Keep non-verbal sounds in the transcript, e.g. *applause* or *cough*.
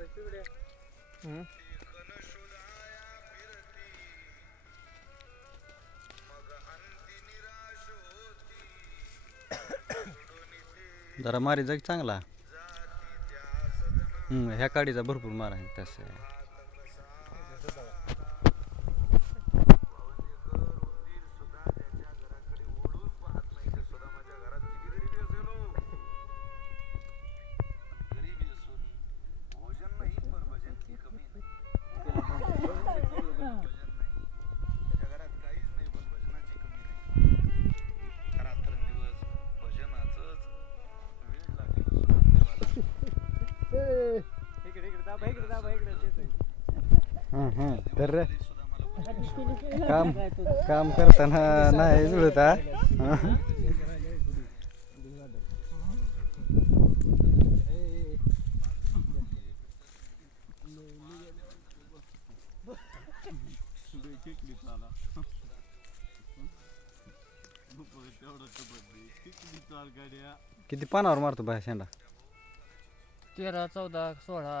हम्म. *coughs* जरा मारी जागी चांगला हम्म, ह्या काडीचा भरपूर मार आहे तसं हं, हं. तर रे, काम काम करताना नाही जुळत. किती पानावर मारतो बाय शेंडा तेरा चौदा सोळा